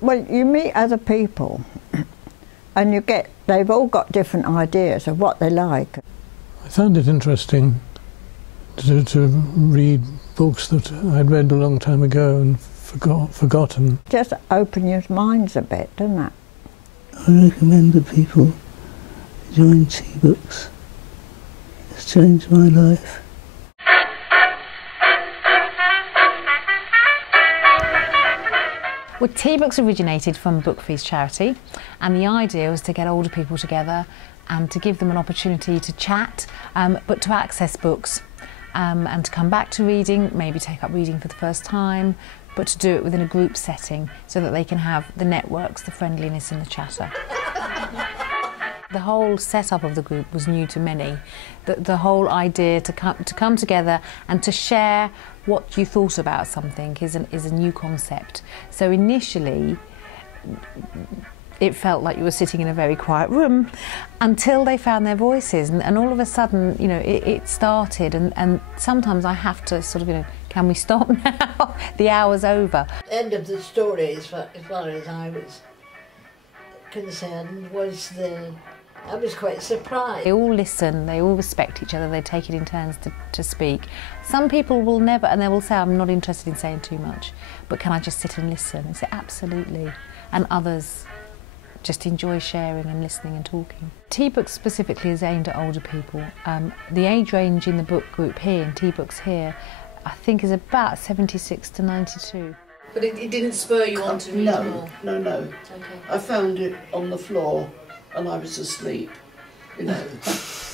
Well, you meet other people and they've all got different ideas of what they like. I found it interesting to read books that I'd read a long time ago and forgotten. Just open your minds a bit, doesn't it? I recommend that people join TeaBooks. It's changed my life. Well, TeaBooks originated from Bookfeast charity, and the idea was to get older people together and to give them an opportunity to chat, but to access books and to come back to reading, maybe take up reading for the first time, but to do it within a group setting so that they can have the networks, the friendliness and the chatter. The whole setup of the group was new to many. The whole idea to come together and to share what you thought about something is a new concept. So initially, it felt like you were sitting in a very quiet room until they found their voices, and all of a sudden, you know, it started. And sometimes I have to sort of, you know, can we stop now? The hour's over. End of the story, as far as I was concerned, was I was quite surprised. They all listen, they all respect each other, they take it in turns to speak. Some people will never, and they will say, I'm not interested in saying too much, but can I just sit and listen? And say, absolutely. And others just enjoy sharing and listening and talking. TeaBooks specifically is aimed at older people. The age range in the book group here, in TeaBooks here, I think is about 76 to 92. But it didn't spur you on to read more? No. Okay. I found it on the floor and I was asleep, you know.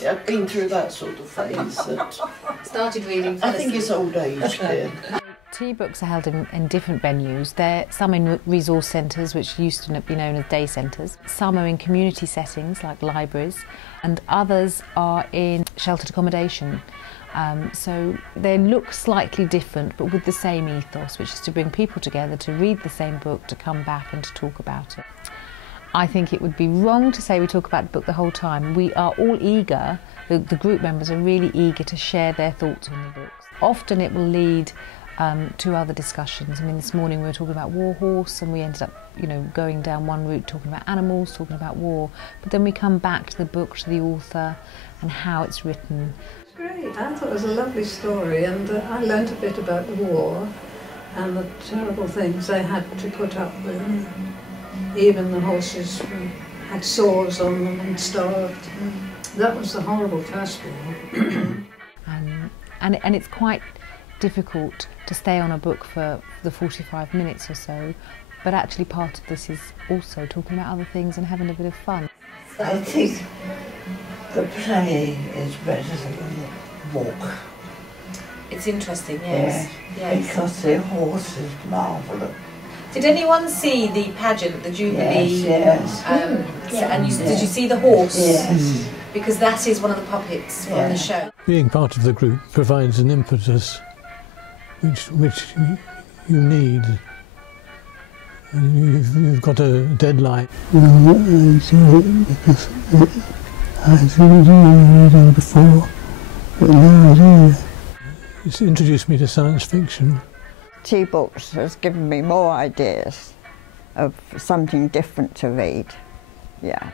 Yeah, I've been through that sort of phase. Started reading. I think it's old age here. TeaBooks are held in different venues. Some in resource centres, which used to be known as day centres. Some are in community settings, like libraries, and others are in sheltered accommodation. So they look slightly different, but with the same ethos, which is to bring people together to read the same book, to come back and to talk about it. I think it would be wrong to say we talk about the book the whole time. We are all eager, the group members are really eager to share their thoughts on the books. Often it will lead to other discussions. I mean, this morning we were talking about War Horse, and we ended up, you know, going down one route, talking about animals, talking about war. But then we come back to the book, to the author, and how it's written. It's great. I thought it was a lovely story, and I learnt a bit about the war and the terrible things they had to put up with. Even the horses had sores on them and starved. That was the horrible first war. And it's quite difficult to stay on a book for the 45 minutes or so, but actually part of this is also talking about other things and having a bit of fun. I think the play is better than the walk. It's interesting, yes. Yeah, yes. Because the horse is marvellous. Did anyone see the pageant, the Jubilee? Yes. Did you see the horse? Yes. Because that is one of the puppets from the show. Being part of the group provides an impetus which you need. And you've got a deadline. Well, I enjoy it because I didn't do any reading before, but now I do. It's introduced me to science fiction. TeaBooks has given me more ideas of something different to read. Yeah.